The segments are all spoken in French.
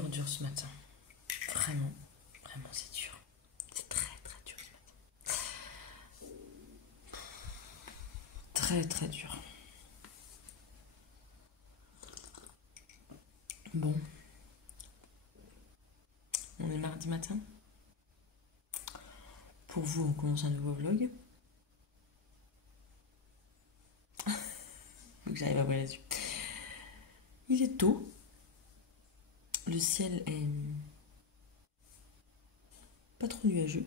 dur ce matin. Vraiment, vraiment c'est dur. C'est très très dur ce matin. Très très dur. Bon. On est mardi matin. Pour vous, on commence un nouveau vlog. Faut que j'arrive à voir les yeux. Il est tôt. Le ciel est pas trop nuageux.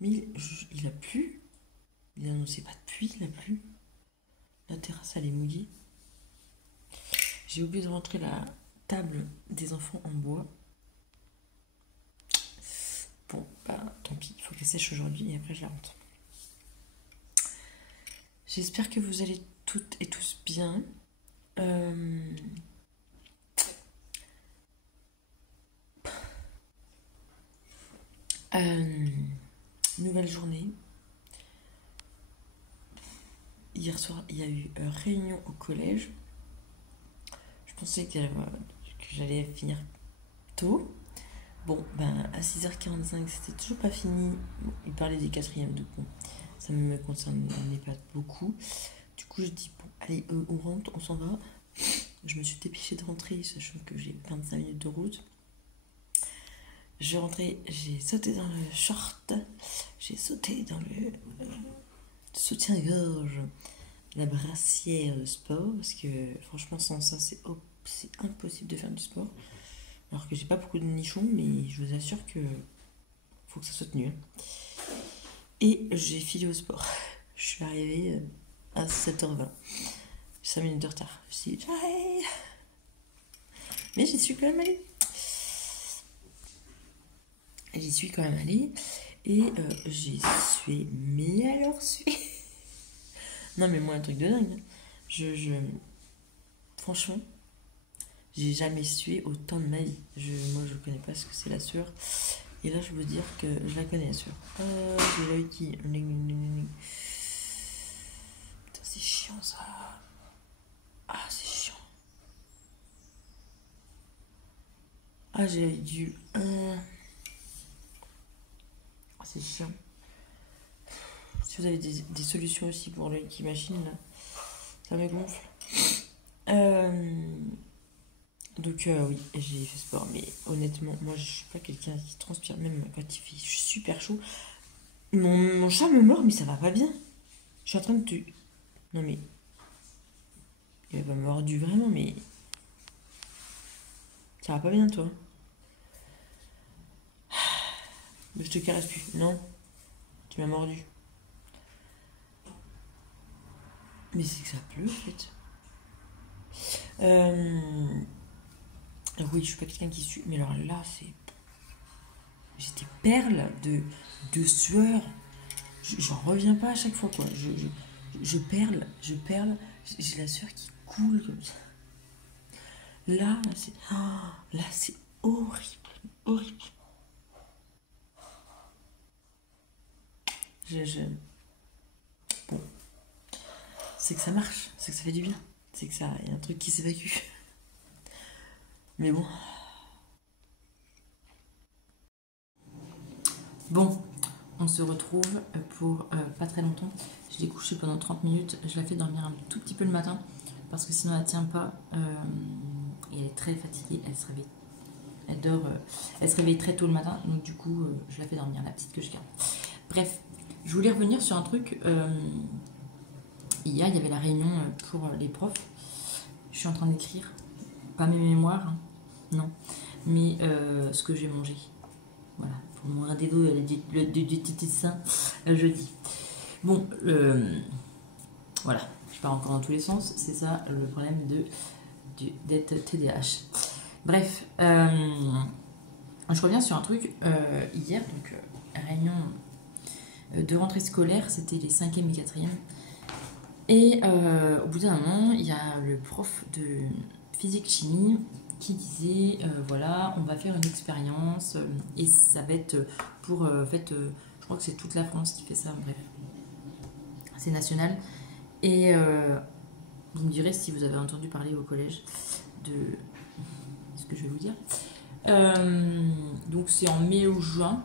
Mais il a plu. Il a annoncé pas de pluie, il a plu. La terrasse, elle est mouillée. J'ai oublié de rentrer la table des enfants en bois. Bon, bah tant pis, il faut qu'elle sèche aujourd'hui et après je la rentre. J'espère que vous allez toutes et tous bien. Nouvelle journée. Hier soir, il y a eu réunion au collège. Je pensais que j'allais finir tôt. Bon, ben à 6h45, c'était toujours pas fini. Bon, il parlait des quatrièmes, donc bon, ça ne me concernait pas beaucoup. Du coup, je dis, bon, allez, on rentre, on s'en va. Je me suis dépêchée de rentrer, sachant que j'ai 25 minutes de route. J'ai rentré, j'ai sauté dans le short, j'ai sauté dans le soutien-gorge, la brassière de sport, parce que franchement, sans ça, c'est impossible de faire du sport. Alors que j'ai pas beaucoup de nichons, mais je vous assure que faut que ça soit tenu. Et j'ai filé au sport. Je suis arrivée à 7h20. 5 minutes de retard. Je me suis dit, j'arrive. Mais j'y suis quand même allée. J'y suis quand même allée. Et j'y suis. Mais alors, non, mais moi, un truc de dingue. Franchement, j'ai jamais sué autant de ma vie. Moi, je connais pas ce que c'est la sueur. Et là, je veux dire que je la connais, la sueur. J'ai l'œil qui... Putain, c'est chiant, ça. Ah, c'est chiant. Ah, j'ai l'œil du... c'est chiant. Si vous avez des solutions aussi pour l'œil qui machine, là, ça me gonfle. Donc oui, j'ai fait sport, mais honnêtement, moi je suis pas quelqu'un qui transpire, même quand il fait super chaud. Mon chat me mord, mais ça va pas bien. Je suis en train de te... Non mais... Il va pas me mordu vraiment, mais... Ça va pas bien, toi. Je te caresse plus. Non, tu m'as mordu. Mais c'est que ça pleut, en fait. Oui, je suis pas quelqu'un qui sue, mais alors là, c'est... J'ai des perles de sueur. J'en reviens pas à chaque fois, quoi. Je perle, j'ai la sueur qui coule comme ça. Là, c'est horrible, horrible. Bon, c'est que ça marche, c'est que ça fait du bien, c'est que ça, y a un truc qui s'évacue. Mais bon. Bon, on se retrouve pour pas très longtemps. Je l'ai couchée pendant 30 minutes. Je la fais dormir un tout petit peu le matin parce que sinon elle tient pas. Et elle est très fatiguée. Elle se réveille. Elle dort. Elle se réveille très tôt le matin. Donc du coup, je la fais dormir, la petite que je garde. Bref, je voulais revenir sur un truc. Hier, il y avait la réunion pour les profs. Je suis en train d'écrire. Pas mes mémoires, hein, non. Mais ce que j'ai mangé. Voilà, pour moi, un des deux, le diététicien, jeudi. Bon, voilà, je pars encore dans tous les sens, c'est ça le problème d'être TDAH. Bref, je reviens sur un truc. Hier, donc, réunion de rentrée scolaire, c'était les 5e et 4e. Et au bout d'un moment, il y a le prof de physique-chimie qui disait voilà, on va faire une expérience et ça va être pour je crois que c'est toute la France qui fait ça, bref, c'est national. Et vous me direz si vous avez entendu parler au collège de ce que je vais vous dire. Donc c'est en mai ou juin.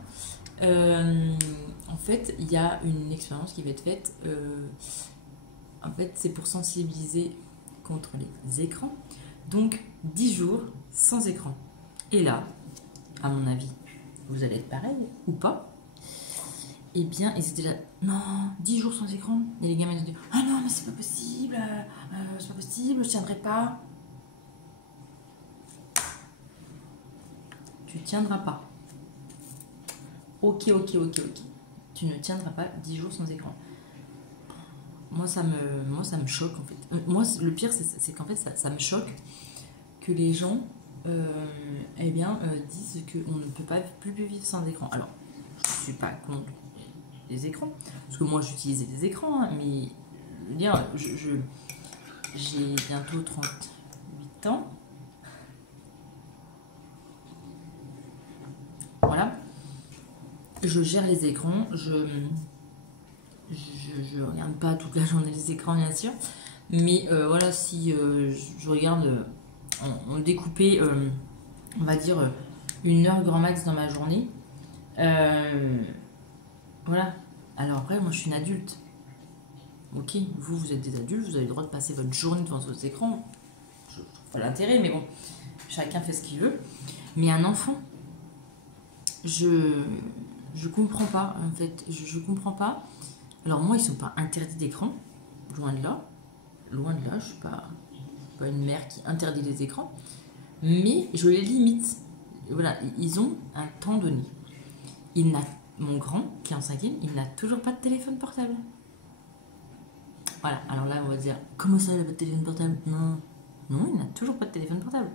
En fait, il y a une expérience qui va être faite. En fait, c'est pour sensibiliser contre les écrans. Donc 10 jours sans écran. Et là, à mon avis, vous allez être pareil ou pas. Eh bien, ils étaient là, non, 10 jours sans écran. Et les gamins ils ont dit, ah non, mais c'est pas possible, je tiendrai pas. Tu tiendras pas. Ok. Tu ne tiendras pas 10 jours sans écran. Moi, ça me choque en fait. Moi, le pire, c'est qu'en fait, ça me choque que les gens disent qu'on ne peut pas plus vivre sans écran. Alors, je ne suis pas contre les écrans, parce que moi j'utilisais des écrans, hein, mais je veux dire, j'ai bientôt 38 ans. Voilà. Je gère les écrans, je regarde pas toute la journée les écrans, bien sûr, mais voilà, si je regarde en découpé, on va dire 1 heure grand max dans ma journée, voilà. Alors après, moi je suis une adulte. Ok, vous êtes des adultes, vous avez le droit de passer votre journée devant vos écrans. Je trouve pas l'intérêt, mais bon, chacun fait ce qu'il veut. Mais un enfant, je comprends pas, en fait. Je comprends pas. Alors moi, ils sont pas interdits d'écran, loin de là. Loin de là, je suis pas une mère qui interdit les écrans. Mais je les limite. Voilà, ils ont un temps donné. Mon grand, qui est en 5e, il n'a toujours pas de téléphone portable. Voilà, alors là, on va dire, comment ça, il n'a pas de téléphone portable? Non, il n'a toujours pas de téléphone portable.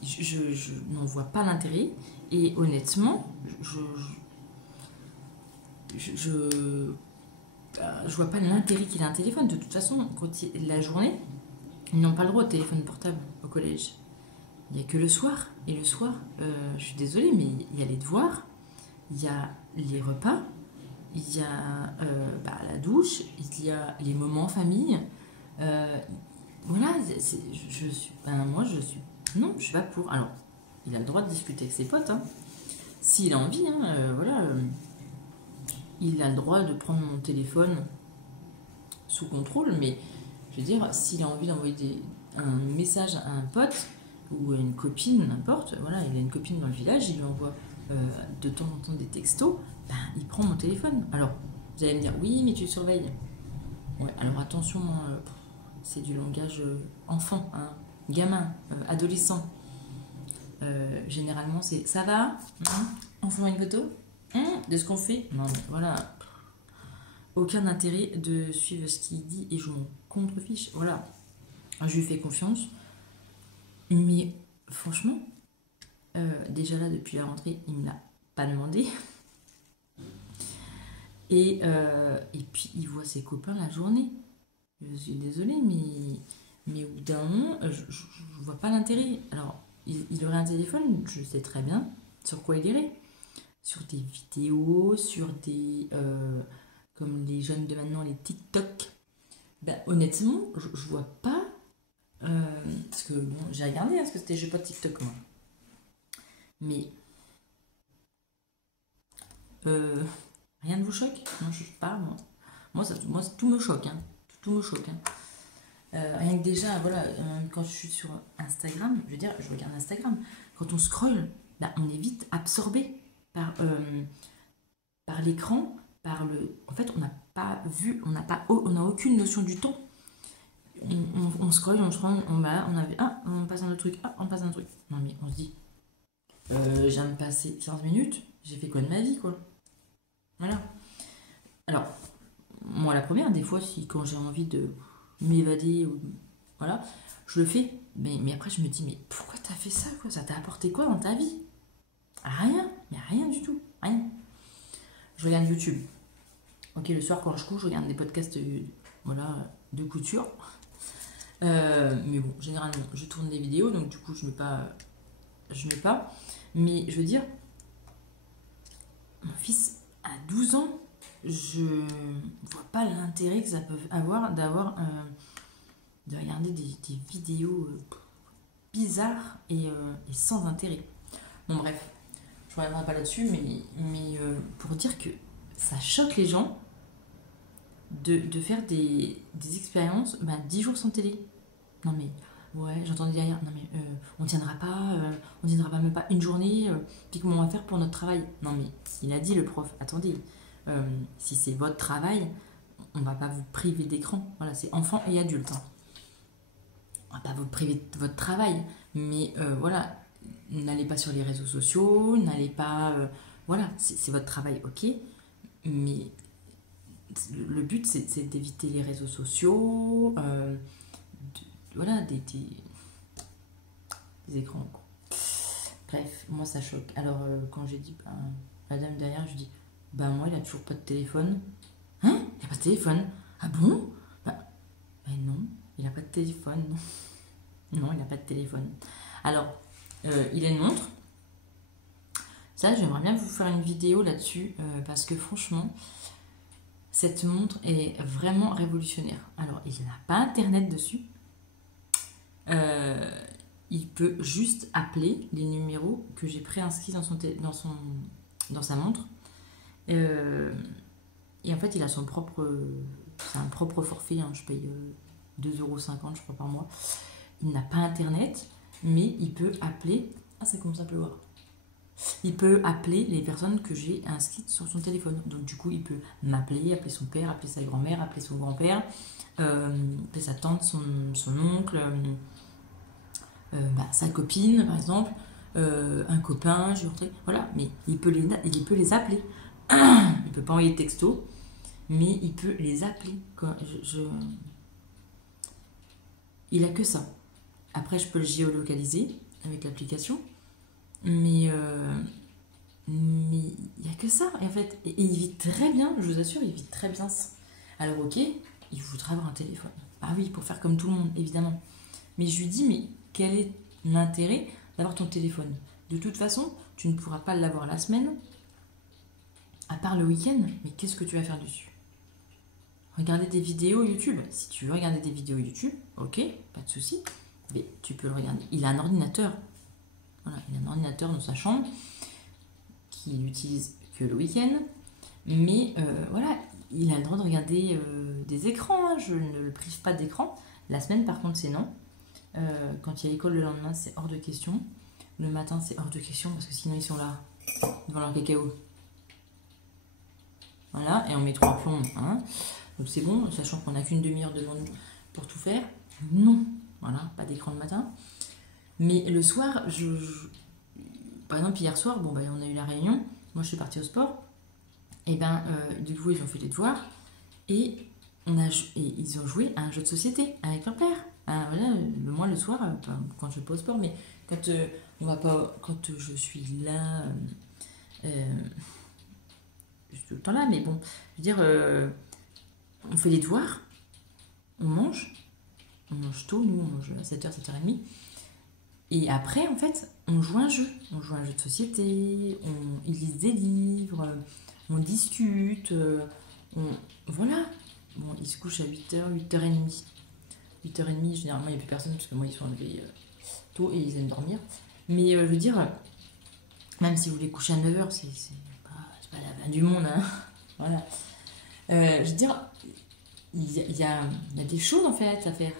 Je n'en vois pas l'intérêt. Et honnêtement, je vois pas l'intérêt qu'il a un téléphone. De toute façon, la journée, ils n'ont pas le droit de téléphone portable au collège. Il n'y a que le soir. Et le soir, je suis désolée, mais il y a les devoirs, il y a les repas, il y a la douche, il y a les moments en famille. Voilà, moi je suis... Non, je suis pas pour. Alors, il a le droit de discuter avec ses potes, hein, s'il a envie, hein, voilà. Il a le droit de prendre mon téléphone sous contrôle, mais je veux dire, s'il a envie d'envoyer un message à un pote ou à une copine, n'importe, voilà, il a une copine dans le village, il lui envoie de temps en temps des textos, il prend mon téléphone. Alors, vous allez me dire, oui, mais tu le surveilles. Ouais, alors attention, c'est du langage enfant, hein, gamin, adolescent. Généralement, c'est ça va, on fait une photo de ce qu'on fait. Non, mais voilà, aucun intérêt de suivre ce qu'il dit et je m'en contrefiche. Voilà, je lui fais confiance, mais franchement, déjà là, depuis la rentrée, il me l'a pas demandé. Et puis, il voit ses copains la journée. Je suis désolée, mais au bout d'un moment, je vois pas l'intérêt. Alors, il aurait un téléphone, je sais très bien sur quoi il irait. Sur des vidéos, sur des... comme les jeunes de maintenant, les TikTok. Honnêtement, je vois pas... parce que, bon, j'ai regardé, parce que j'ai pas de TikTok, moi. Mais... rien ne vous choque? Non, je sais pas, moi, tout me choque, hein. Tout me choque, hein. Rien que déjà, voilà, quand je suis sur Instagram, je veux dire, je regarde Instagram, quand on scrolle, on est vite absorbé par l'écran, en fait, on n'a pas vu, on n'a aucune notion du temps. On scrolle, on passe un autre truc, on passe un truc. Non mais on se dit, je viens de passer 15 minutes, j'ai fait quoi de ma vie, quoi? Voilà. Alors, moi la première, des fois, quand j'ai envie de m'évader, voilà, je le fais. Mais après, je me dis, mais pourquoi t'as fait ça, quoi? Ça t'a apporté quoi dans ta vie? Rien, mais rien du tout, rien. Je regarde YouTube. Ok, le soir quand je couche, je regarde des podcasts de couture. Mais bon, généralement, je tourne des vidéos, donc du coup, je mets pas. Mais je veux dire, mon fils a 12 ans, je vois pas l'intérêt que ça peut avoir de regarder des vidéos bizarres et sans intérêt. Bon bref, je ne reviendrai pas là-dessus, mais pour dire que ça choque les gens de faire des expériences, 10 jours sans télé. Non mais, ouais, j'entendais derrière, non mais on tiendra pas même pas une journée, puis comment on va faire pour notre travail? Non mais, il a dit le prof, attendez, si c'est votre travail, on va pas vous priver d'écran. Voilà, c'est enfants et adultes. Hein. On va pas vous priver de votre travail, mais voilà, n'allez pas sur les réseaux sociaux, n'allez pas... voilà, c'est votre travail, ok, mais le but c'est d'éviter les réseaux sociaux, voilà, des écrans. Quoi. Bref, moi ça choque. Alors quand j'ai dit, la dame derrière, je dis, moi il a toujours pas de téléphone. Hein? Il a pas de téléphone? Ah bon? Non, il a pas de téléphone. Non, il n'a pas de téléphone. Alors, il a une montre. Ça, j'aimerais bien vous faire une vidéo là-dessus, parce que franchement, cette montre est vraiment révolutionnaire. Alors, il n'a pas internet dessus. Il peut juste appeler les numéros que j'ai préinscrits dans sa montre. Et en fait, il a son propre... c'est un propre forfait. Hein, je paye 2,50 € je crois par mois. Il n'a pas internet, mais il peut appeler... Ah, ça commence à pleuvoir. Il peut appeler les personnes que j'ai inscrites sur son téléphone. Donc du coup, il peut m'appeler, appeler son père, appeler sa grand-mère, appeler son grand-père, appeler sa tante, son oncle, sa copine, par exemple, un copain, voilà. Mais il peut les appeler. Il peut pas envoyer de texto, mais il peut les appeler. Il a que ça. Après, je peux le géolocaliser avec l'application, mais il n'y a que ça. Et en fait, et il vit très bien, je vous assure, il vit très bien. Alors ok, il voudra avoir un téléphone. Ah oui, pour faire comme tout le monde, évidemment. Mais je lui dis, mais quel est l'intérêt d'avoir ton téléphone? De toute façon, tu ne pourras pas l'avoir la semaine, à part le week-end, mais qu'est-ce que tu vas faire dessus? Regarder des vidéos YouTube. Si tu veux regarder des vidéos YouTube, ok, pas de souci, mais tu peux le regarder. Il a un ordinateur. Voilà, il a un ordinateur dans sa chambre qu'il n'utilise que le week-end, mais voilà, il a le droit de regarder des écrans. Hein, je ne le prive pas d'écran. La semaine, par contre, c'est non. Quand il y a école le lendemain, c'est hors de question. Le matin, c'est hors de question parce que sinon, ils sont là devant leur cacao. Voilà, et on met 3 plombs. Hein. Donc c'est bon, sachant qu'on n'a qu'une demi-heure devant nous pour tout faire. Non, voilà, pas d'écran le matin. Mais le soir, par exemple, hier soir, on a eu la réunion. Moi, je suis partie au sport. Et du coup, ils ont fait les devoirs. Et ils ont joué à un jeu de société avec leur père. Voilà, moi, le soir, quand je vais pas au sport, mais quand je suis là... je suis tout le temps là, mais bon, je veux dire, on fait les devoirs, on mange tôt, nous on mange à 7h, 7h30, et après en fait, on joue un jeu de société, ils lisent des livres, on discute, voilà, bon, ils se couchent à 8h, 8h30, 8h30, généralement il n'y a plus personne, parce que moi ils sont levés tôt et ils aiment dormir, mais je veux dire, même si vous les couchez à 9h, c'est pas la fin du monde, hein. Voilà. Je veux dire, il y a des choses en fait à faire.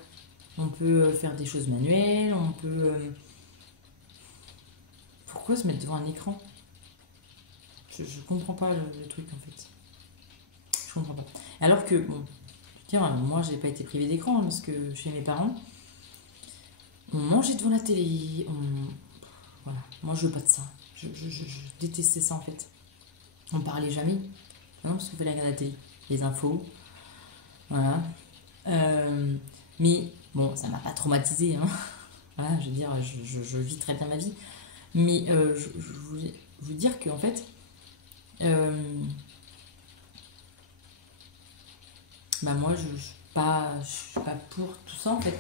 On peut faire des choses manuelles, on peut... Pourquoi se mettre devant un écran? Je comprends pas le truc en fait. Je comprends pas. Alors que, bon, je veux dire, moi j'ai pas été privée d'écran, hein, parce que chez mes parents, on mangeait devant la télé, voilà. Moi je veux pas de ça. Je détestais ça en fait. On parlait jamais. Non, parce qu'il fallait regarder la télé. Les infos. Voilà. Mais bon, ça m'a pas traumatisée. Hein. Voilà, je veux dire, je vis très bien ma vie. Mais je voulais vous dire qu'en fait, moi, je suis pas pour tout ça en fait.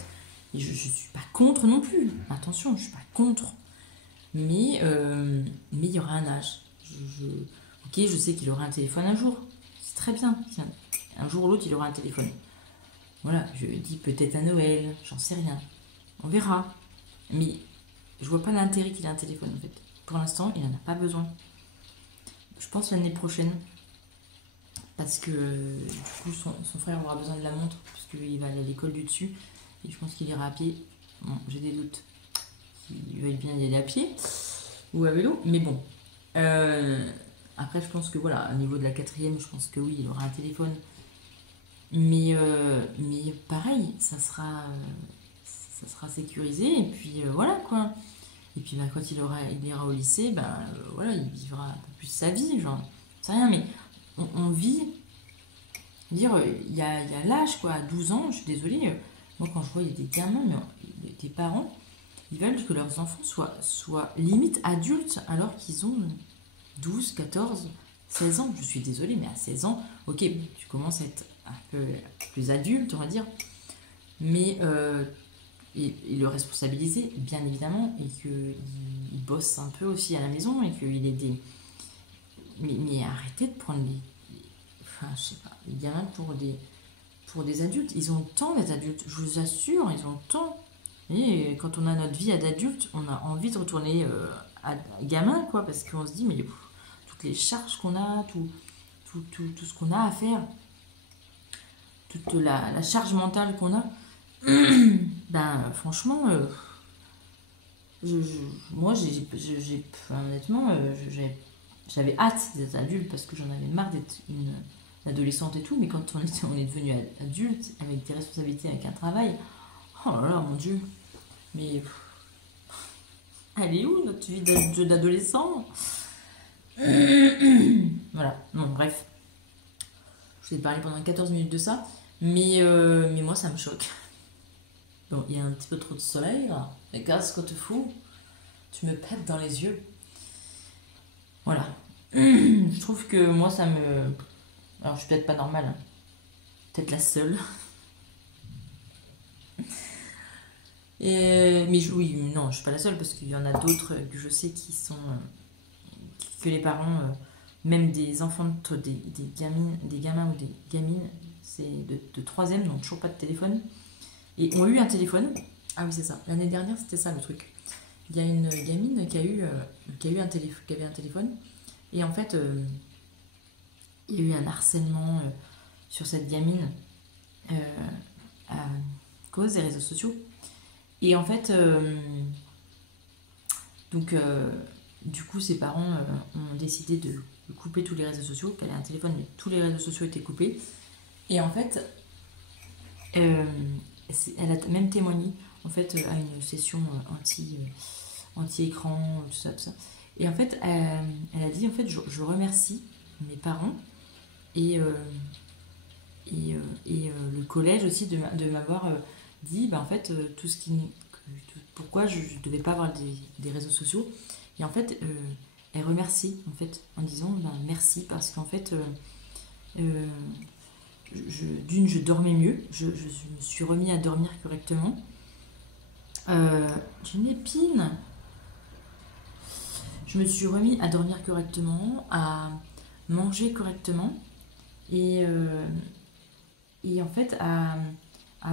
Et je suis pas contre non plus. Attention, je suis pas contre. Mais il y aura un âge. Ok, je sais qu'il aura un téléphone un jour. C'est très bien. Un jour ou l'autre, il aura un téléphone. Voilà, je dis peut-être à Noël, j'en sais rien. On verra. Mais je vois pas l'intérêt qu'il ait un téléphone en fait. pour l'instant, il n'en a pas besoin. Je pense l'année prochaine, parce que du coup, son frère aura besoin de la montre, parce qu'il va aller à l'école du dessus, et je pense qu'il ira à pied. Bon, j'ai des doutes. Il va bien y aller à pied, ou à vélo, mais bon. Après, je pense que voilà, au niveau de la 4e, je pense que oui, il aura un téléphone. Mais pareil, ça sera sécurisé, et puis voilà quoi. Et puis bah, quand il ira au lycée, bah, voilà, il vivra un peu plus sa vie, genre, c'est rien, mais on vit, dire, il y a l'âge quoi, à 12 ans, je suis désolée, moi quand je vois, il y a des gamins, mais des parents, ils veulent que leurs enfants soient limite adultes alors qu'ils ont 12, 14, 16 ans. Je suis désolée, mais à 16 ans, ok, tu commences à être un peu plus adulte, on va dire, mais et le responsabiliser, bien évidemment, et qu'il bosse un peu aussi à la maison, et qu'il ait des... Mais arrêtez de prendre enfin, je sais pas, les gamins pour des adultes. Ils ont le temps d'être adultes, je vous assure, ils ont le temps. Et quand on a notre vie d'adulte, on a envie de retourner à gamin, quoi, parce qu'on se dit, mais toutes les charges qu'on a, tout ce qu'on a à faire, toute la charge mentale qu'on a, ben franchement, moi honnêtement, j'avais hâte d'être adulte parce que j'en avais marre d'être une adolescente et tout, mais quand on est devenu adulte, avec des responsabilités, avec un travail, oh là là, mon Dieu, mais elle est où notre vie d'adolescent? Voilà, bon, bref. Je vous ai parlé pendant 14 minutes de ça, mais moi ça me choque. Bon, il y a un petit peu trop de soleil là, mais regarde ce qu'on te fout, tu me pètes dans les yeux. Voilà. Je trouve que moi ça me... Alors je suis peut-être pas normale, hein. Peut-être la seule. Mais oui, non, je suis pas la seule parce qu'il y en a d'autres que je sais qui sont... que les parents, même des enfants, des gamins ou des gamines, c'est de 3e, donc toujours pas de téléphone, et ont eu un téléphone. Ah oui, c'est ça. L'année dernière, c'était ça le truc. Il y a une gamine qui avait un téléphone, et en fait, il y a eu un harcèlement sur cette gamine à cause des réseaux sociaux. Et en fait, donc, du coup, ses parents ont décidé de couper tous les réseaux sociaux, qu'elle ait un téléphone, mais tous les réseaux sociaux étaient coupés. Et en fait, elle a même témoigné en fait, à une session anti-écran, tout ça, tout ça. Et en fait, elle a dit, en fait, je remercie mes parents et le collège aussi de m'avoir dit, bah, en fait, pourquoi je ne devais pas avoir des réseaux sociaux. Et en fait, elle remercie, en fait, en disant, ben, merci, parce qu'en fait, je dormais mieux, je me suis remis à dormir correctement. J'ai une épine. Je me suis remis à dormir correctement, à manger correctement, et en fait à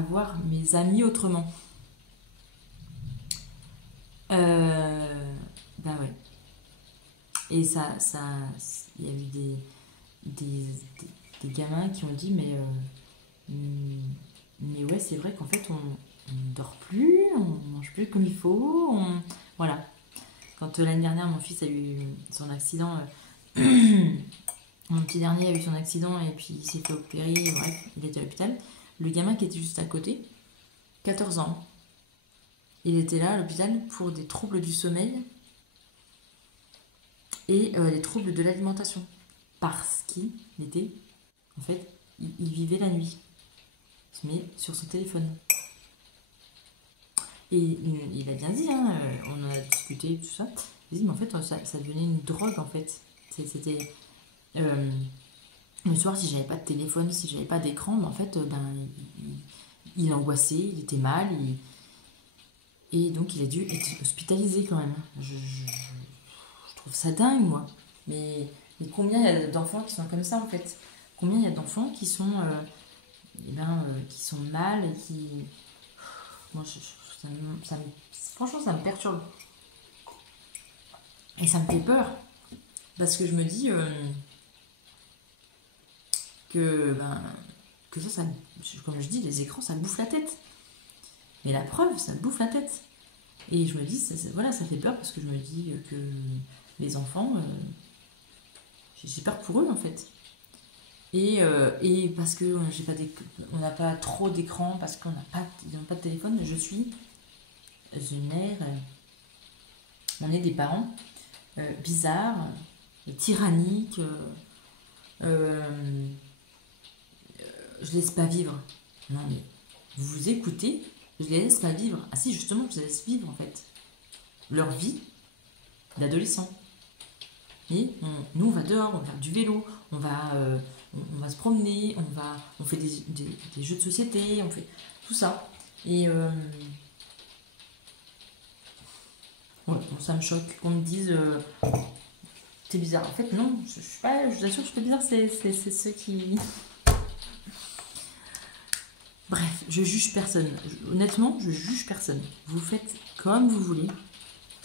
voir mes amis autrement. Ben ouais. Et il y a eu des gamins qui ont dit, mais ouais, c'est vrai qu'en fait on ne dort plus, on mange plus comme il faut, voilà. Quand l'année dernière mon fils a eu son accident, mon petit dernier a eu son accident et puis il s'est fait opérer, bref, il était à l'hôpital. Le gamin qui était juste à côté, 14 ans, il était là à l'hôpital pour des troubles du sommeil et des troubles de l'alimentation. Parce qu'il était, en fait, il vivait la nuit. Il se met sur son téléphone. Et il a bien dit, hein, on en a discuté, tout ça. Il dit, mais en fait, ça devenait une drogue, en fait. C'était... le soir, si j'avais pas de téléphone, si j'avais pas d'écran, en fait, il angoissait, il était mal, et donc il a dû être hospitalisé quand même. Je trouve ça dingue, moi. Mais combien il y a d'enfants qui sont comme ça, en fait? Combien il y a d'enfants qui sont, qui sont mal et qui... Moi, franchement, ça me perturbe. Et ça me fait peur. Parce que je me dis que ça, comme je dis, les écrans, ça bouffe la tête. Mais la preuve, ça bouffe la tête. Et je me dis, voilà, ça fait peur parce que je me dis que les enfants, j'ai peur pour eux en fait. Et parce que on n'a pas trop d'écran, parce qu'ils n'ont pas de téléphone, on est des parents bizarres, tyranniques, je laisse pas vivre. Non mais, vous écoutez, je les laisse pas vivre. Ah si, justement, je les laisse vivre en fait. Leur vie d'adolescent. Et nous, on va dehors, on va faire du vélo, on va se promener, on fait des jeux de société, on fait tout ça. Et ouais, bon, ça me choque qu'on me dise t'es bizarre. En fait, non, je suis pas, je vous assure que je suis pas bizarre, c'est ceux qui. Bref, je juge personne. Honnêtement, je juge personne. Vous faites comme vous voulez.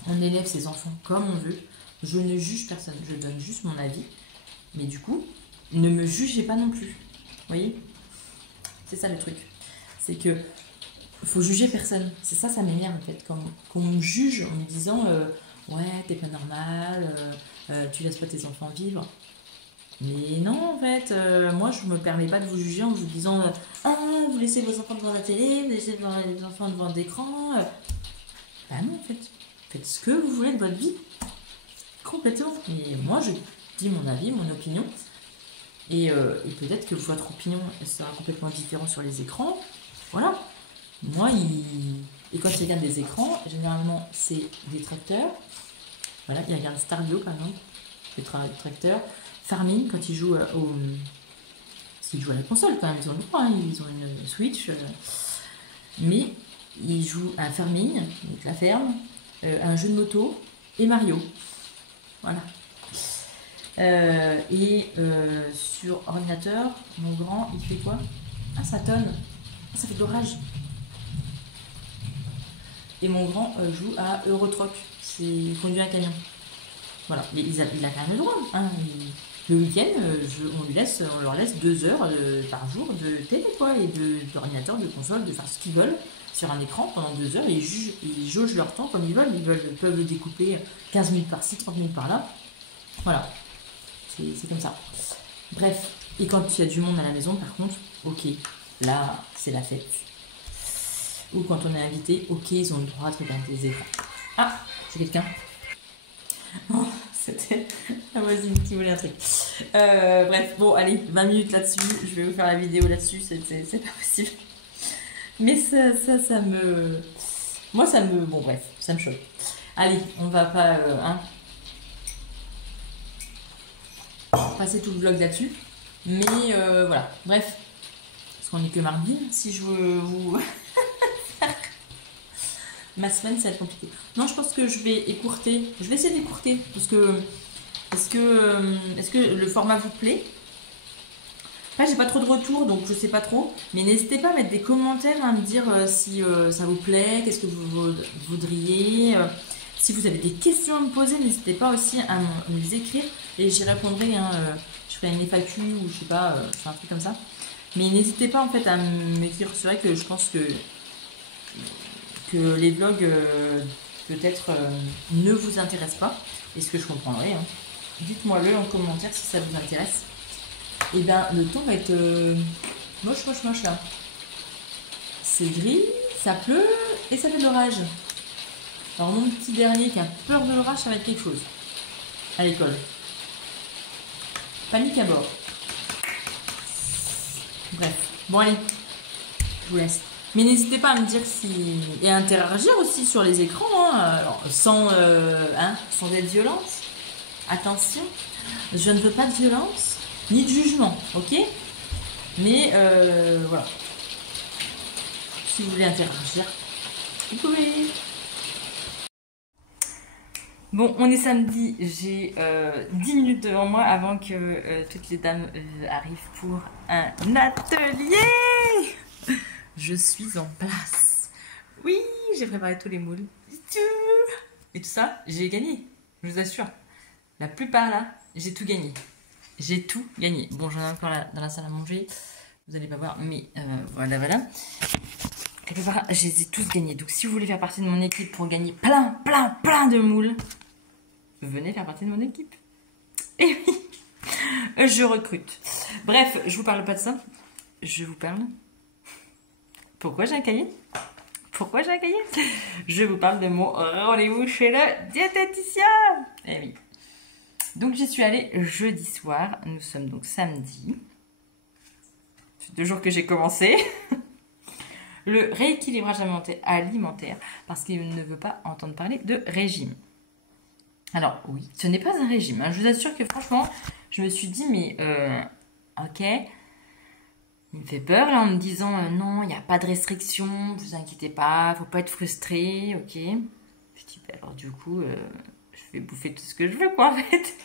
On élève ses enfants comme on veut. Je ne juge personne. Je donne juste mon avis. Mais du coup, ne me jugez pas non plus. Vous voyez? C'est ça le truc. C'est que faut juger personne. C'est ça, ça m'énerve en fait. Qu'on me juge en me disant ouais, t'es pas normal, tu laisses pas tes enfants vivre. Mais non, en fait, moi je me permets pas de vous juger en vous disant ah, vous laissez vos enfants devant la télé, vous laissez les enfants devant l'écran. Bah non, en fait, faites ce que vous voulez de votre vie. Complètement. Et moi je dis mon avis, mon opinion. Et peut-être que votre opinion sera complètement différente sur les écrans. Voilà. Moi, et quand je regarde des écrans, généralement c'est des tracteurs. Voilà, il regarde Stardio par exemple, des tracteurs. Farming, quand ils jouent parce qu'ils jouent à la console quand même, ils ont le droit, hein, ils ont une Switch, mais ils jouent à Farming, donc la ferme, un jeu de moto et Mario. Voilà. Sur ordinateur, mon grand, il fait quoi? Ah, ça tonne. Ah, ça fait de l'orage. Et mon grand joue à Eurotruck, c'est conduire un camion. Voilà, mais il a quand même le droit. Hein. Le week-end, on leur laisse 2 heures par jour de télé, quoi, et d'ordinateur, de console, de faire ce qu'ils veulent sur un écran pendant 2 heures, et ils jaugent leur temps comme ils veulent. Ils peuvent le découper 15 minutes par-ci, 30 minutes par-là. Voilà, c'est comme ça. Bref, et quand il y a du monde à la maison, par contre, ok, là, c'est la fête. Ou quand on est invité, ok, ils ont le droit de regarder les écrans. Ah, c'est quelqu'un. Oh, c'était la voisine qui voulait un truc. Bref, bon, allez, 20 minutes là-dessus. Je vais vous faire la vidéo là-dessus, c'est pas possible. Mais ça me... Moi, ça me... Bon, bref, ça me choque. Allez, on va pas... passer tout le vlog là-dessus. Mais voilà, bref. Parce qu'on est que mardi, si je vous... Ma semaine, ça va être compliqué. Non, je pense que je vais écourter. Je vais essayer d'écourter. Est-ce que le format vous plaît? Après, j'ai pas trop de retours, donc je sais pas trop. Mais n'hésitez pas à mettre des commentaires, à me dire si ça vous plaît, qu'est-ce que vous voudriez. Si vous avez des questions à me poser, n'hésitez pas aussi à me les écrire. Et j'y répondrai. Hein, je ferai une FAQ ou je sais pas, un truc comme ça. Mais n'hésitez pas en fait à m'écrire. C'est vrai que je pense que les vlogs peut-être ne vous intéressent pas, et ce que je comprendrai. Hein. Dites-moi-le en commentaire si ça vous intéresse. Et bien le temps va être moche là. C'est gris, ça pleut et ça fait de l'orage. Alors mon petit dernier qui a peur de l'orage, ça va être quelque chose à l'école. Panique à bord. Bref, bon allez, je vous laisse. Mais n'hésitez pas à me dire et à interagir aussi sur les écrans, hein. Alors, sans être violente. Attention, je ne veux pas de violence, ni de jugement, ok? Mais voilà. Si vous voulez interagir, vous pouvez. Bon, on est samedi, j'ai 10 minutes devant moi avant que toutes les dames arrivent pour un atelier. Je suis en place. Oui, j'ai préparé tous les moules. Et tout ça, j'ai gagné. Je vous assure. La plupart là, j'ai tout gagné. J'ai tout gagné. Bon, j'en ai encore là, dans la salle à manger. Vous allez pas voir, mais voilà, voilà. La plupart, je les ai tous gagnés. Donc si vous voulez faire partie de mon équipe pour gagner plein de moules, venez faire partie de mon équipe. Et oui, je recrute. Bref, je vous parle pas de ça. Je vous parle. Pourquoi j'ai un cahier? Pourquoi j'ai un cahier? Je vous parle de mon rendez-vous chez le diététicien. Eh oui. Donc j'y suis allée jeudi soir. Nous sommes donc samedi. C'est 2 jours que j'ai commencé. Le rééquilibrage alimentaire parce qu'il ne veut pas entendre parler de régime. Alors oui, ce n'est pas un régime. Hein. Je vous assure que franchement, je me suis dit, mais ok, il me fait peur là en me disant non, il n'y a pas de restriction, vous inquiétez pas, faut pas être frustré, ok. Je dis, bah, alors du coup, je vais bouffer tout ce que je veux quoi en fait.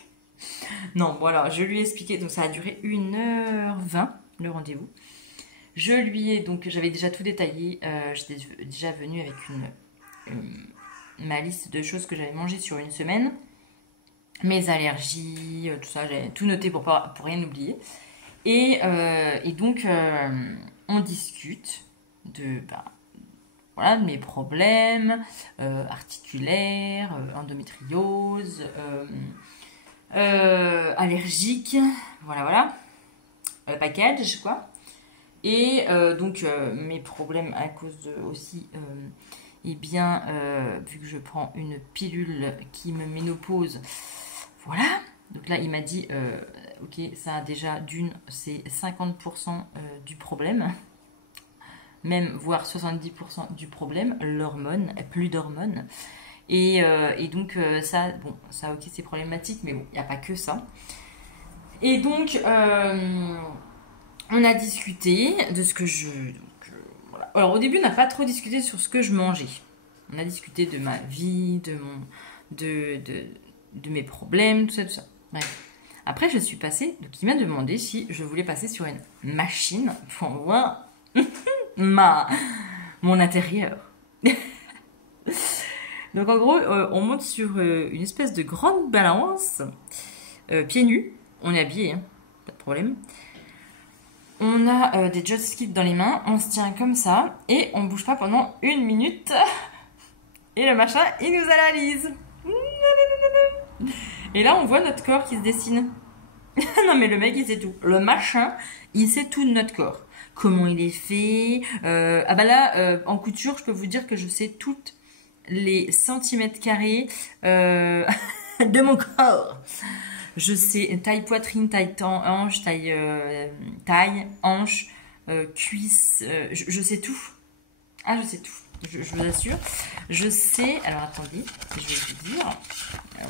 Non, bon alors, je lui ai expliqué, donc ça a duré 1h20 le rendez-vous. Je lui ai, donc j'avais déjà tout détaillé, j'étais déjà venue avec ma liste de choses que j'avais mangées sur une semaine, mes allergies, tout ça, j'avais tout noté pour rien oublier. Et donc, on discute de, voilà, de mes problèmes articulaires, endométriose, allergique, voilà, package, quoi. Et donc, mes problèmes à cause de aussi, eh bien, vu que je prends une pilule qui me ménopause, voilà. Donc là, il m'a dit, ok, ça a déjà c'est 50% du problème, même voire 70% du problème, l'hormone, plus d'hormones. Et donc, ça, bon, ça, ok, c'est problématique, mais bon, il n'y a pas que ça. Et donc, on a discuté de ce que voilà. Alors au début, on n'a pas trop discuté sur ce que je mangeais. On a discuté de ma vie, de mes problèmes, tout ça. Bref. Après, je suis passée, donc il m'a demandé si je voulais passer sur une machine pour voir mon intérieur. Donc en gros, on monte sur une espèce de grande balance, pieds nus. On est habillé, hein, pas de problème. On a des joysticks dans les mains, on se tient comme ça et on bouge pas pendant 1 minute. Et le machin, il nous analyse. Et là, on voit notre corps qui se dessine. Non mais le mec, il sait tout. Le machin, il sait tout de notre corps. Comment il est fait. Ah bah là, en couture, je peux vous dire que je sais toutes les centimètres carrés de mon corps. Je sais taille poitrine, taille hanche, taille hanche, cuisse, je sais tout. Ah, je sais tout, je vous assure. Je sais, alors attendez, je vais vous dire,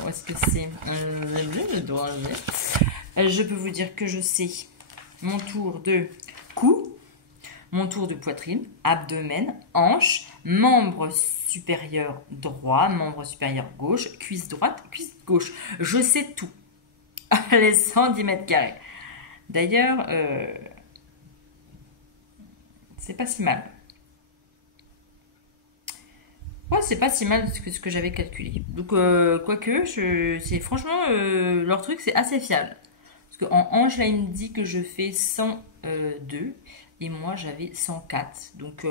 où est-ce que c'est? Je peux vous dire que je sais mon tour de cou, mon tour de poitrine, abdomen, hanche, membre supérieur droit, membre supérieur gauche, cuisse droite, cuisse gauche. Je sais tout. Les 110 mètres carrés. D'ailleurs, c'est pas si mal. Ouais, c'est pas si mal que ce que j'avais calculé. Donc, quoique, c'est franchement, leur truc, c'est assez fiable. Parce qu'en hanche, là, il me dit que je fais 102 et moi, j'avais 104. Donc,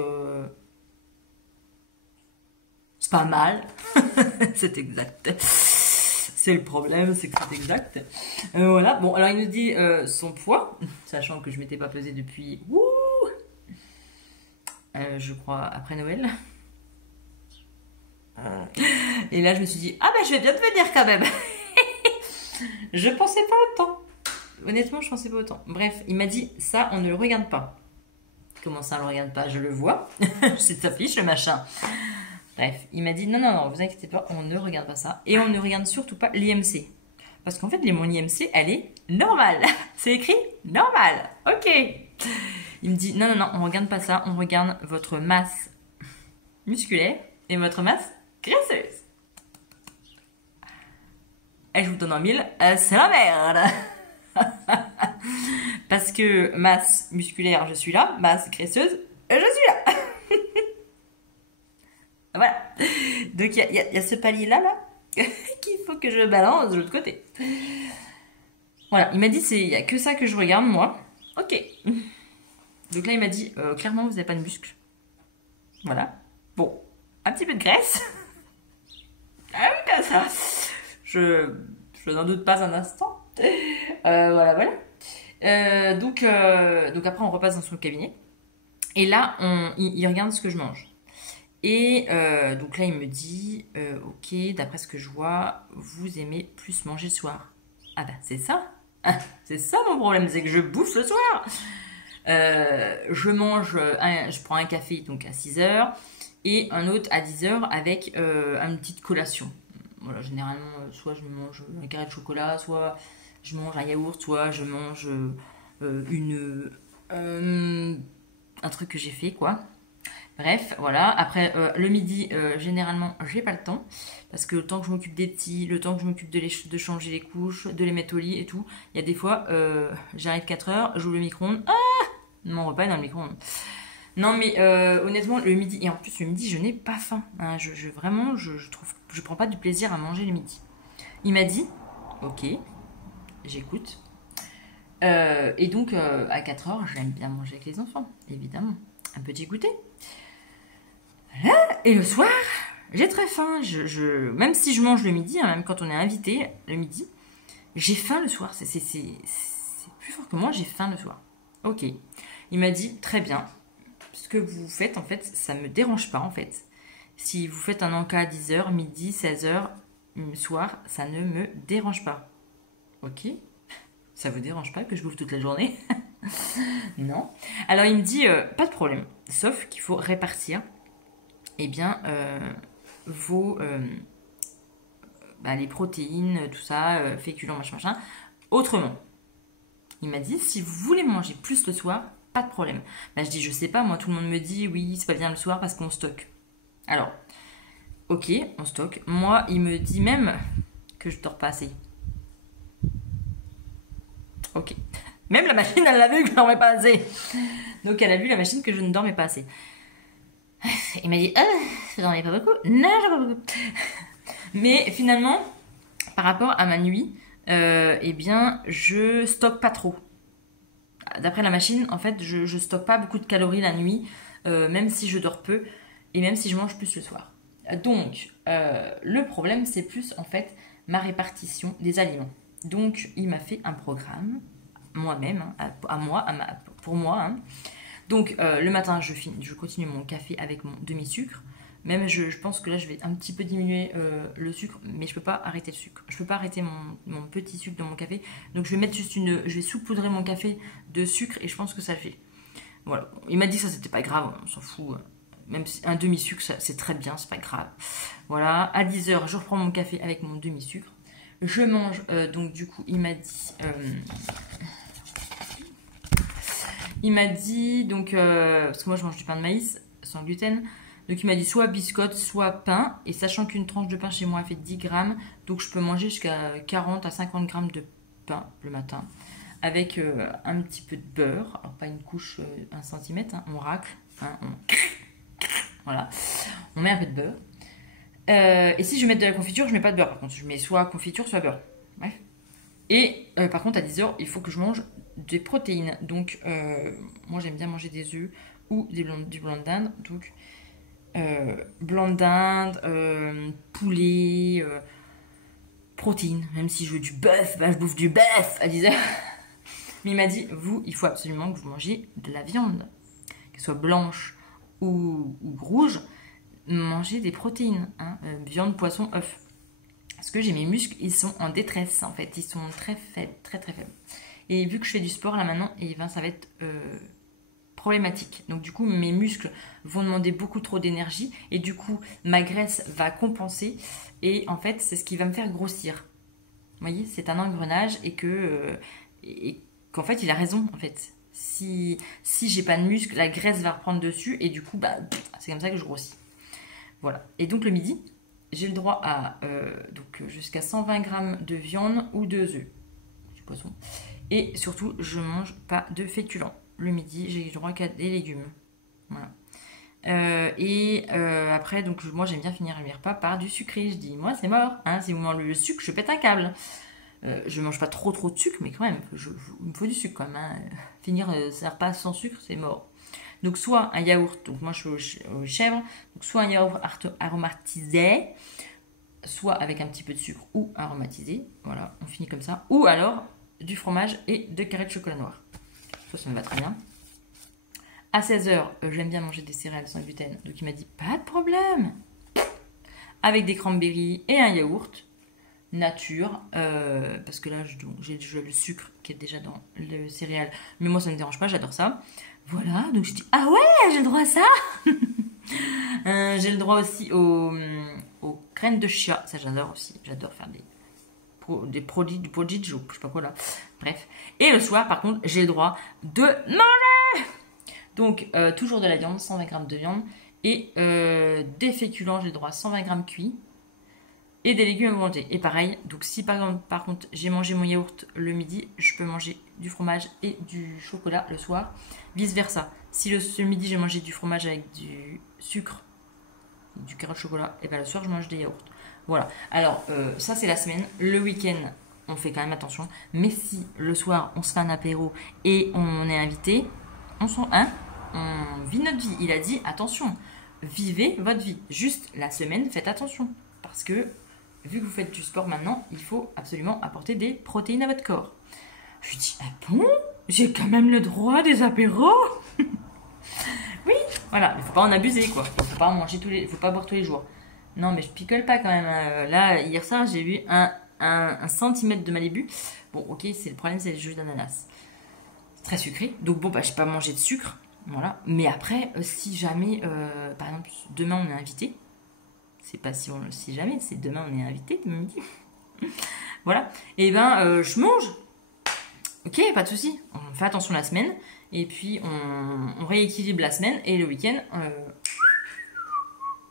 c'est pas mal. C'est exact. C'est le problème, c'est que c'est exact. Voilà, bon, alors il nous dit son poids, sachant que je ne m'étais pas pesée depuis, je crois, après Noël. Et là, je me suis dit, ah ben, je vais bien devenir quand même. Je pensais pas autant. Honnêtement, je pensais pas autant. Bref, il m'a dit, ça, on ne le regarde pas. Comment ça, on le regarde pas? Je le vois. C'est sa fiche, le machin. Bref, il m'a dit non, vous inquiétez pas, on ne regarde pas ça. Et on ne regarde surtout pas l'IMC. Parce qu'en fait, mon IMC, elle est normale. C'est écrit normal. Ok. Il me dit non, on regarde pas ça. On regarde votre masse musculaire et votre masse graisseuse. Et je vous donne en 1000, c'est la merde. Parce que masse musculaire, je suis là. Masse graisseuse, je suis là. Voilà. Donc, il y a ce palier-là, là. qu'il faut que je balance de l'autre côté. Voilà, il m'a dit, il n'y a que ça que je regarde, moi. Ok. Donc là, il m'a dit, clairement, vous n'avez pas de muscles. Voilà. Bon, un petit peu de graisse. Ah oui, comme ça. Je n'en doute pas un instant. Voilà, voilà. Donc après, on repasse dans son cabinet. Et là, il regarde ce que je mange. Et donc là, il me dit, ok, d'après ce que je vois, vous aimez plus manger le soir. Ah bah, c'est ça. Ah, c'est ça mon problème, c'est que je bouffe le soir. Je prends un café donc à 6h et un autre à 10h avec une petite collation. Voilà, généralement, soit je mange un carré de chocolat, soit je mange un yaourt, soit je mange un truc que j'ai fait, quoi. Bref, voilà. Après, le midi, généralement, j'ai pas le temps. Parce que le temps que je m'occupe des petits, le temps que je m'occupe de changer les couches, de les mettre au lit et tout, il y a des fois, j'arrive 4h, j'ouvre le micro-ondes. Ah, mon repas est dans le micro-ondes. Non, mais honnêtement, le midi, et en plus, le midi, je n'ai pas faim. Hein, vraiment, je prends pas du plaisir à manger le midi. Il m'a dit, ok, j'écoute. Et donc, à 4h, j'aime bien manger avec les enfants, évidemment. Un petit goûter. Et le soir, j'ai très faim. Même si je mange le midi, hein, même quand on est invité le midi, j'ai faim le soir. C'est plus fort que moi, j'ai faim le soir. Ok. Il m'a dit, très bien. Ce que vous faites, en fait, ça me dérange pas, en fait. Si vous faites un encas à 10h, midi, 16h, soir, ça ne me dérange pas. Ok. Ça vous dérange pas que je bouffe toute la journée? Non. Alors, il me dit, pas de problème. Sauf qu'il faut répartir eh bien, les protéines, tout ça, féculents, machin, autrement. Il m'a dit, si vous voulez manger plus le soir, pas de problème. Bah, je dis, je sais pas, moi, tout le monde me dit, oui, c'est pas bien le soir parce qu'on stocke. Alors, ok, on stocke. Moi, il me dit même que je dors pas assez. Ok. Même la machine, elle l'a vu que je dormais pas assez. Donc, elle a vu la machine que je ne dormais pas assez. Il m'a dit, je dormais pas beaucoup. Non, je dors pas beaucoup. Mais finalement, par rapport à ma nuit, eh bien, je stocke pas trop. D'après la machine, en fait, je stocke pas beaucoup de calories la nuit, même si je dors peu et même si je mange plus le soir. Donc, le problème, c'est plus en fait ma répartition des aliments. Donc, il m'a fait un programme, moi-même, hein, pour moi. Hein. Donc, le matin, je continue mon café avec mon demi-sucre. Même, je pense que là, je vais un petit peu diminuer le sucre, mais je peux pas arrêter le sucre. Je peux pas arrêter mon petit sucre dans mon café. Donc, je vais mettre je vais saupoudrer mon café de sucre et je pense que ça le fait. Voilà. Il m'a dit que ça, c'était pas grave, on s'en fout. Même si un demi-sucre, c'est très bien, c'est pas grave. Voilà. À 10h, je reprends mon café avec mon demi-sucre. Je mange, donc du coup, il m'a dit, donc, parce que moi, je mange du pain de maïs sans gluten. Donc il m'a dit soit biscotte, soit pain. Et sachant qu'une tranche de pain chez moi fait 10 grammes, donc je peux manger jusqu'à 40 à 50 grammes de pain le matin. Avec un petit peu de beurre. Alors pas une couche 1 cm, hein, on racle. Hein, voilà. On met un peu de beurre. Et si je mets de la confiture, je mets pas de beurre par contre. Je mets soit confiture, soit beurre. Bref. Et par contre à 10h, il faut que je mange des protéines. Donc moi j'aime bien manger des œufs ou du blanc de dinde. Donc blanc de dinde, poulet, protéines. Même si je veux du bœuf, bah, je bouffe du bœuf à 10h. Mais il m'a dit, vous, il faut absolument que vous mangiez de la viande. Qu'elle soit blanche ou rouge, mangez des protéines. Hein, viande, poisson, œuf. Parce que j'ai mes muscles, ils sont en détresse en fait. Ils sont très faibles, très très faibles. Et vu que je fais du sport là maintenant, et ben, ça va être problématique. Donc du coup, mes muscles vont demander beaucoup trop d'énergie. Et du coup, ma graisse va compenser. Et en fait, c'est ce qui va me faire grossir. Vous voyez, c'est un engrenage et qu'en fait, il a raison en fait. Si j'ai pas de muscles, la graisse va reprendre dessus. Et du coup, bah, c'est comme ça que je grossis. Voilà. Et donc le midi, j'ai le droit à jusqu'à 120 grammes de viande ou de œufs, du poisson. Et surtout, je mange pas de féculents. Le midi, j'ai le droit qu'à des légumes. Voilà. Après, donc moi j'aime bien finir mes repas par du sucré. Je dis, moi c'est mort, hein, si vous mangez le sucre, je pète un câble. Je mange pas trop de sucre, mais quand même, il me faut du sucre quand même. Hein. Finir un repas sans sucre, c'est mort. Donc soit un yaourt, donc moi je suis aux chèvres, donc soit un yaourt aromatisé, soit avec un petit peu de sucre ou aromatisé. Voilà, on finit comme ça. Ou alors du fromage et 2 carrés de chocolat noir. Ça me va très bien. À 16h, j'aime bien manger des céréales sans gluten. Donc il m'a dit, pas de problème. Avec des cranberries et un yaourt nature. Parce que là, j'ai déjà le sucre qui est déjà dans le céréales. Mais moi, ça ne me dérange pas, j'adore ça. Voilà, donc je dis, ah ouais, j'ai le droit à ça. J'ai le droit aussi aux graines de chia. Ça, j'adore aussi. J'adore faire des produits du Pojijo, je sais pas quoi là. Bref. Et le soir, par contre, j'ai le droit de manger. Donc, toujours de la viande, 120 grammes de viande. Et des féculents, j'ai le droit à 120 grammes cuits. Et des légumes augmentés. Et pareil, donc si par exemple, par contre, j'ai mangé mon yaourt le midi, je peux manger du fromage et du chocolat le soir. Vice versa. Si ce midi, j'ai mangé du fromage avec du sucre, du carré de chocolat, et bien le soir, je mange des yaourts. Voilà. Alors, ça, c'est la semaine. Le week-end, on fait quand même attention. Mais si le soir, on se fait un apéro et on est invité, on vit notre vie. Il a dit, attention, vivez votre vie. Juste la semaine, faites attention. Parce que, vu que vous faites du sport maintenant, il faut absolument apporter des protéines à votre corps. Je lui dis, ah bon? J'ai quand même le droit des apéros? Oui, voilà. Il ne faut pas en abuser, quoi. Il ne faut pas en manger faut pas boire tous les jours. Non, mais je picole pas quand même. Là, hier soir, j'ai eu un centimètre de Malibu. Bon, ok, le problème, c'est le jus d'ananas. C'est très sucré. Donc bon, bah, je n'ai pas mangé de sucre. Voilà. Mais après, si jamais, par exemple, demain, on est invité. C'est pas si jamais, c'est demain, on est invité, de midi. Voilà. Et ben, je mange. Ok, pas de souci. On fait attention la semaine. Et puis, on rééquilibre la semaine. Et le week-end,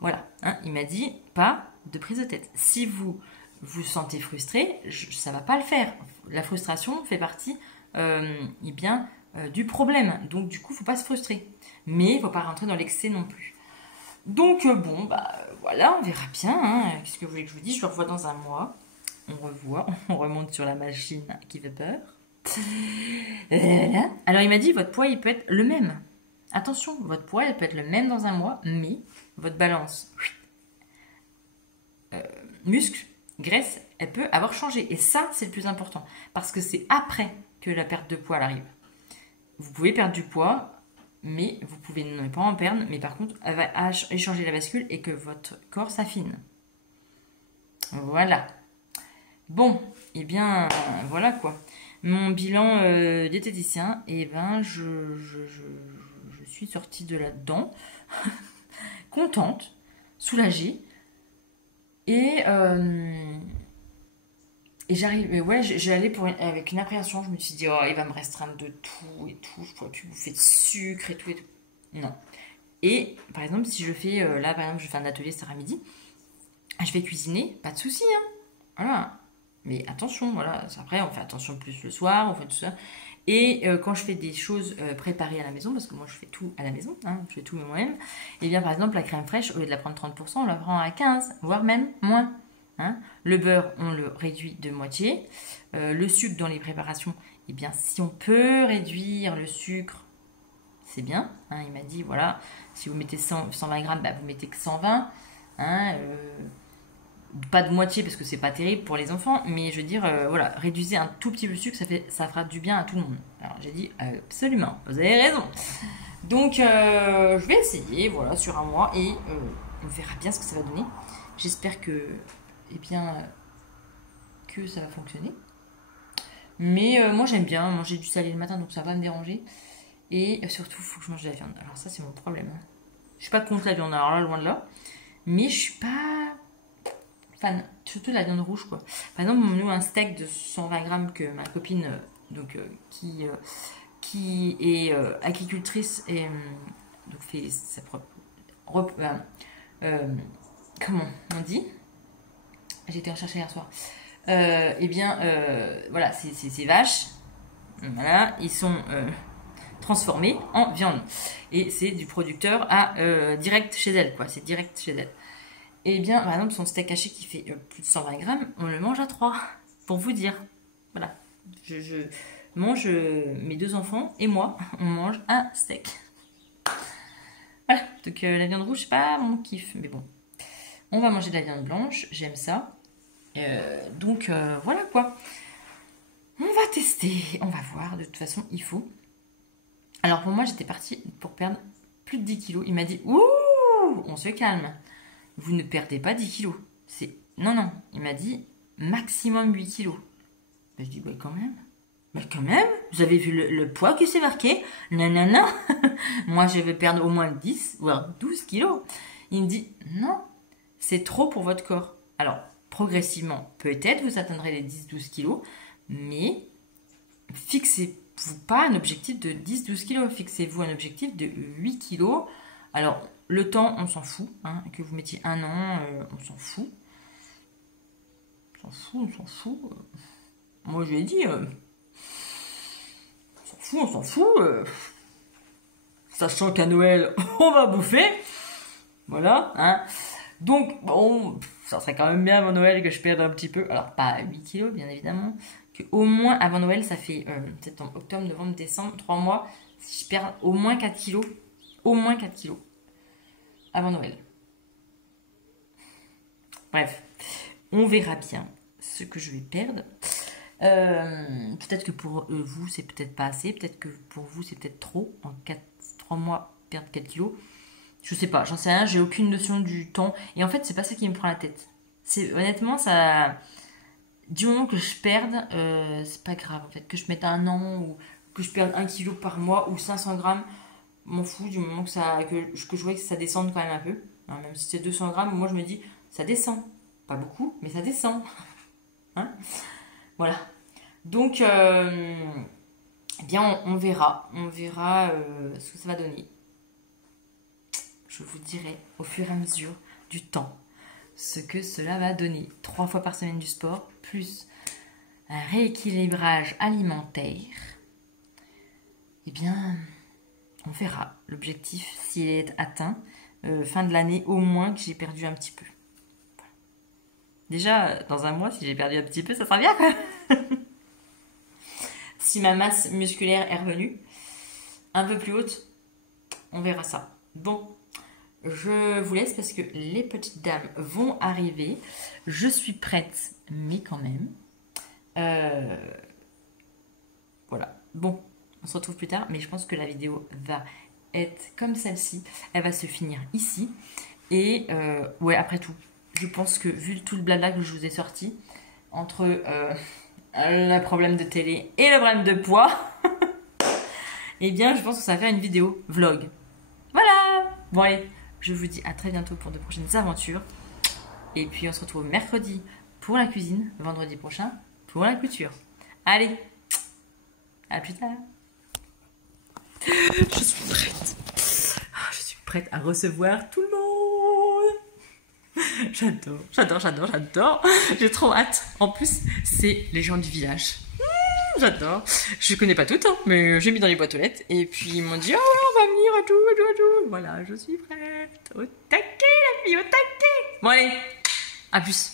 voilà. Hein, il m'a dit, pas de prise de tête. Si vous vous sentez frustré, ça va pas le faire. La frustration fait partie du problème. Donc, du coup, faut pas se frustrer. Mais il faut pas rentrer dans l'excès non plus. Donc, bon, bah voilà, on verra bien. Hein. Qu'est-ce que vous voulez que je vous dise? Je le revois dans un mois. On revoit, on remonte sur la machine qui fait peur. Alors, il m'a dit, votre poids, il peut être le même. Attention, votre poids, il peut être le même dans un mois, mais votre balance muscle, graisse, elle peut avoir changé. Et ça, c'est le plus important. Parce que c'est après que la perte de poids arrive. Vous pouvez perdre du poids, mais vous pouvez ne pas en perdre, mais par contre, elle va échanger la bascule et que votre corps s'affine. Voilà. Bon, et bien, voilà quoi. Mon bilan diététicien, et ben, je suis sortie de là-dedans, contente, soulagée, et j'arrive, ouais, j'allais avec une appréhension, je me suis dit, oh, il va me restreindre de tout et tout, je pourrais plus bouffer de sucre et tout et tout. Non. Et par exemple, si je fais, là par exemple, je fais un atelier cet après-midi, je vais cuisiner, pas de souci, hein. Voilà. Mais attention, voilà. Après, on fait attention plus le soir, on fait tout ça. Et quand je fais des choses préparées à la maison, parce que moi je fais tout à la maison, hein, je fais tout moi-même, et bien par exemple, la crème fraîche, au lieu de la prendre 30%, on la prend à 15%, voire même moins. Hein. Le beurre, on le réduit de moitié. Le sucre dans les préparations, eh bien, si on peut réduire le sucre, c'est bien. Hein. Il m'a dit, voilà, si vous mettez 120 grammes, bah, vous mettez que 120. Hein, pas de moitié parce que c'est pas terrible pour les enfants, mais je veux dire, voilà, réduisez un tout petit peu le sucre, ça fera du bien à tout le monde. Alors j'ai dit, absolument, vous avez raison. Donc, je vais essayer, voilà, sur un mois, et on verra bien ce que ça va donner. J'espère que, eh bien, que ça va fonctionner. Mais moi, j'aime bien manger du salé le matin, donc ça va me déranger. Et surtout, il faut que je mange de la viande. Alors ça, c'est mon problème. Je suis pas contre la viande, alors là, loin de là. Mais je suis pas fan, surtout la viande rouge, quoi. Par exemple, nous, un steak de 120 grammes que ma copine, qui est agricultrice et donc fait sa propre... comment on dit? J'ai été rechercher hier soir. Eh bien, voilà, ces vaches, voilà, ils sont transformée en viande. Et c'est du producteur à direct chez elle, quoi. C'est direct chez elle. Et bien, par exemple, son steak haché qui fait plus de 120 grammes, on le mange à 3, pour vous dire. Voilà. Je mange, mes 2 enfants et moi, on mange un steak. Voilà. Donc la viande rouge, c'est pas mon kiff, mais bon. On va manger de la viande blanche, j'aime ça. Donc voilà quoi. On va tester, on va voir. De toute façon, il faut. Alors pour moi, j'étais partie pour perdre plus de 10 kilos. Il m'a dit, ouh, on se calme. Vous ne perdez pas 10 kilos. Non, non. Il m'a dit maximum 8 kilos. Ben, je dis, quand même. Mais quand même, vous avez vu le poids que c'est marqué? Non, non, non. Moi, je vais perdre au moins 10, voire 12 kilos. Il me dit, non, c'est trop pour votre corps. Alors, progressivement, peut-être vous atteindrez les 10-12 kilos, mais fixez-vous pas un objectif de 10-12 kilos. Fixez-vous un objectif de 8 kilos. Alors, le temps, on s'en fout. Hein, que vous mettiez 1 an, on s'en fout. On s'en fout. Moi, je lui ai dit... on s'en fout. Sachant qu'à Noël, on va bouffer. Voilà. Hein. Donc, bon, ça serait quand même bien avant Noël que je perde un petit peu. Alors, pas 8 kilos, bien évidemment. Que au moins, avant Noël, ça fait septembre, octobre, novembre, décembre, 3 mois. Si je perds au moins 4 kilos. Au moins 4 kilos. Avant Noël. Bref. On verra bien ce que je vais perdre. Peut-être que pour vous c'est peut-être pas assez, peut-être que pour vous c'est peut-être trop, en 3 mois perdre 4 kilos, je sais pas, j'en sais rien, j'ai aucune notion du temps, et en fait c'est pas ça qui me prend la tête, honnêtement ça, du moment que je perde, c'est pas grave en fait, que je mette 1 an, ou que je perde 1 kilo par mois, ou 500 grammes, m'en fous, du moment que je vois que ça descende quand même un peu, hein, même si c'est 200 grammes, moi je me dis, ça descend, pas beaucoup, mais ça descend, hein. Voilà. Donc, eh bien, on verra. On verra ce que ça va donner. Je vous dirai au fur et à mesure du temps ce que cela va donner. 3 fois par semaine du sport, plus un rééquilibrage alimentaire. Eh bien, on verra. L'objectif, s'il est atteint, fin de l'année, au moins que j'ai perdu un petit peu. Déjà, dans 1 mois, si j'ai perdu un petit peu, ça sera bien, quoi. Si ma masse musculaire est revenue un peu plus haute, on verra ça. Bon, je vous laisse parce que les petites dames vont arriver. Je suis prête, mais quand même. Voilà. Bon, on se retrouve plus tard, mais je pense que la vidéo va être comme celle-ci. Elle va se finir ici. Et ouais, après tout. Je pense que vu tout le blabla que je vous ai sorti, entre le problème de télé et le problème de poids, eh bien je pense que ça va faire une vidéo vlog. Voilà. Bon allez, je vous dis à très bientôt pour de prochaines aventures. Et puis on se retrouve mercredi pour la cuisine, vendredi prochain pour la couture. Allez, à plus tard. Je suis prête. Je suis prête à recevoir tout le monde. J'adore, j'adore, j'adore, j'adore. J'ai trop hâte. En plus, c'est les gens du village. J'adore. Je connais pas toutes, hein, mais j'ai mis dans les boîtes aux lettres. Et puis ils m'ont dit, oh, on va venir à tout, à tout, à tout. Voilà, je suis prête. Au taquet, la fille, au taquet. Bon, allez, à plus.